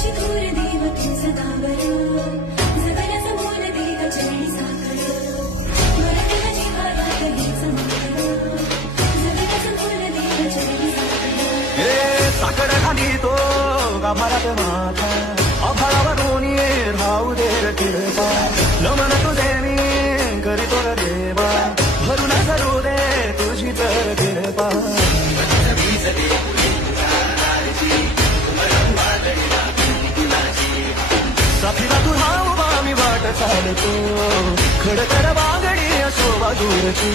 तुझी थोर देव तू सदावर जगण्याचा मोल देव चरणी साकर मरतेला जीवाला हेच मंगळ जगण्याचा मोल देव चरणी साकर हे साखर खाली तो गाभारात माथा आभाळावरून राहू दे कृपा नमन तुझे मी करीतो रे देवा भरून करू दे तुझी तर कृपा साथीला तू उभा मी वाट चालतो खडतर बांगडी असो बाजूरची